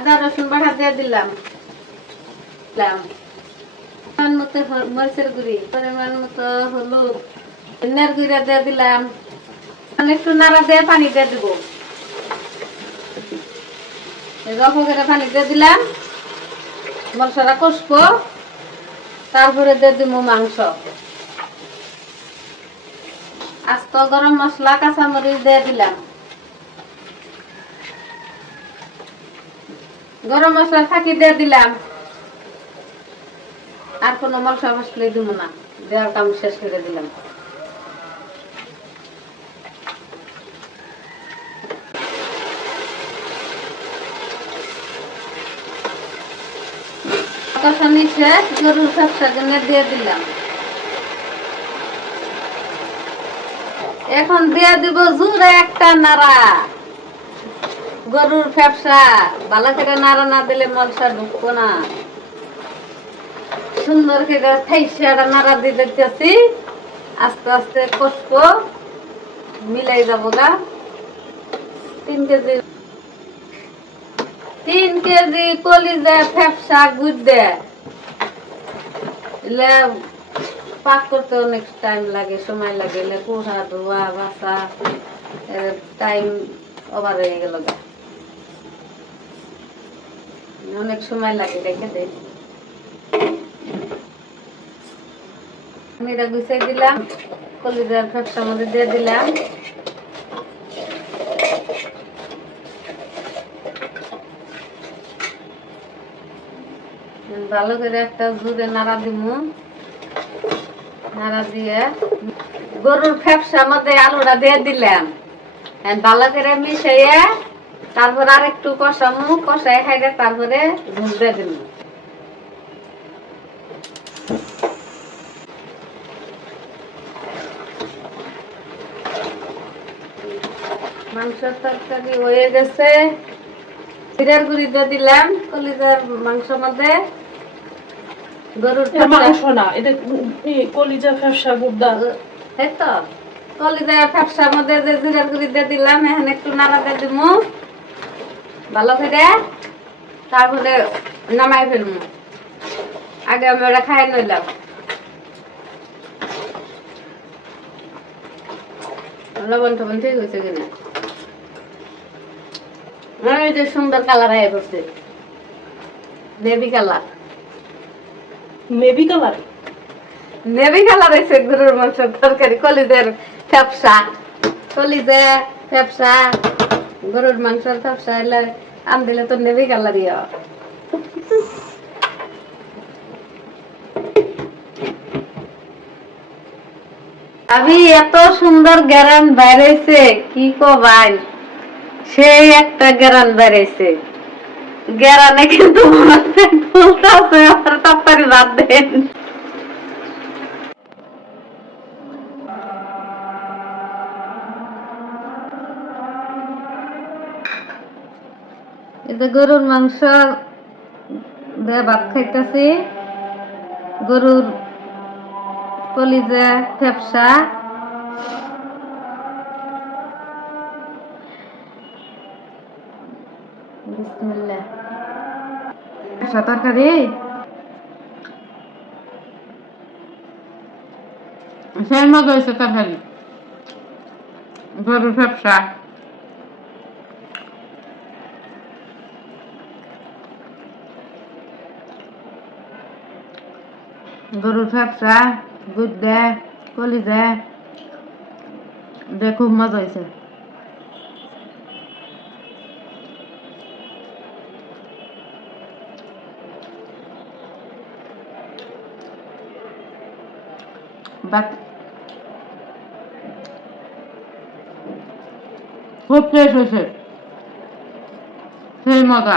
আদা রসুন বাটা দিয়ে দিলাম, পরিমাণ মতো মরিচের গুঁড়ি, পরিমাণ মতো হলুদ, ধনিয়ার গুঁড়া দিয়ে দিলাম। একটু নাড়া দিয়ে পানি দিয়ে দিব, অল্প করে পানি দিয়ে দিলাম। মশলাটা কষবো, তারপরে দিয়ে দিব মাংস। আস্ত গরম মশলা কাঁচামরিচ দিয়ে দিলাম। গরম মশলা ফাঁকি দিয়ে দিলাম। আর কোনো মশলা মশলা দিব না, দেওয়ার কাম শেষ করে দিলাম। কষানি শেষ, গরুর ফ্যাপসা দিয়ে দিলাম। এখন দিয়ে দিব জোরে একটা নাড়া। গরুর ফ্যাপসা ভালো করে নাড়া না দিলে মশলা ঢুকবো না। সুন্দর করে থাইসা নাড়া দিয়ে দিতেছি। আস্তে আস্তে কষবো, মিলাই যাবো গা। 3 কেজি কলিজা ফ্যাপসা গুড় পাক করতে অনেক টাইম লাগে, সময় লাগে। পোড়া ধোয়া বাসা টাইম ওভার হয়ে গেল, অনেক সময় লাগে। রেখে দেই, আমি এটা গুছিয়ে দিলাম। কলিজার ফ্যাপসার মধ্যে দিয়ে দিলাম। ভালো করে একটা জুড়ে নাড়া দিব। নাড়া দিয়ে গরুর ফ্যাপসার মধ্যে আলুটা দিয়ে দিলাম। ভালো করে মিশিয়ে তারপর আর একটু কষামু, কষাই খাইলে তারপরে ঝুল দিয়ে দিব। মাংসের তরকারি হয়ে গেছে। জিরার গুঁড়ি দিয়ে দিলাম কলিজার মাংসের মধ্যে। গরুর মাংস না, এটা কলিজা ফ্যাপসা গুড়। এই তো কলিজার ফ্যাপসার মধ্যে যে জিরার গুঁড়ি দিয়ে দিলাম, এখন একটু নাড়া দিয়ে দিব ভালো করে। তারপরে নামাই ফেলবো। আগে আমি ওটা খাই নিলাম। লবণ টবণ ঠিক হয়েছে কিনা, এই যে সুন্দর কালার হয়ে গেছে, baby colour. Maybe colour, navy colour হয়েছে গরুর মাংসের তরকারি। কলিজার ফ্যাপসা, কলিজা ফ্যাপসা, গরুর মাংসের ফ্যাপসা এলে আম দিলে তো নেভি কালারই। আমি এত সুন্দর গ্যারান বাইরেছে কি কো ভাই, সেই একটা গ্যারান বাইরেছে। গ্যারানে কিন্তু তাড়াতাড়ি বাদ দেন। এতে গরুর মাংস দিয়ে ভাত খাইতেছি। গরুর কলিজা ফ্যাপসা, বিসমিল্লাহ। ফ্যাপসা তরকারি সেই মজা হয়েছে। তরকারি গরুর ফ্যাপসা, গরুর ফ্যাপসা গুড় দেয়, কলিজা দিয়ে খুব মজা হয়েছে। খুব টেস্ট হয়েছে, সেই মজা।